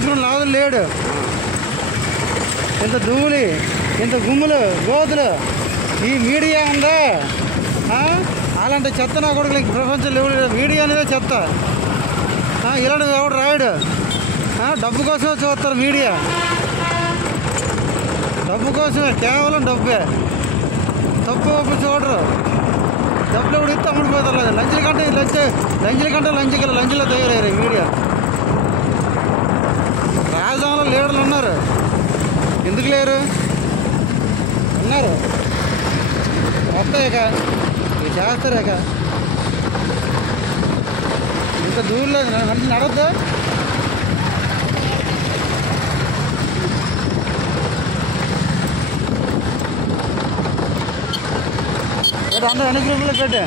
పట్టించుకుని లాదు లేడు. ఇంత ధూళి, ఇంత గుమ్ములు, గోతులు, ఈ మీడియా ఉందా? అలాంటి చెత్త నా కొడుకులు ఇంక ప్రపంచంలో ఎవరు? మీడియా అనేదే చెత్త. ఇలాంటివి ఎవడు రాయడు. డబ్బు కోసమే చూస్తారు మీడియా. డబ్బు కోసమే, కేవలం డబ్బే. తప్పు ఒప్పు చూడరు. డబ్బులు ఎవడు ఇస్తే అమ్ముడిపోతారు. లంచుల కంటే లంచులో తయారయ్యారు మీడియా. రాజధానిలో లీడర్లు ఉన్నారు. ఎందుకు లేరు? ఉన్నారు. వస్తాయిక ఇవి చేస్తారేక. ఇంత దూరంలో నడవద్దు. అందరూ వెనక్కి పెట్టే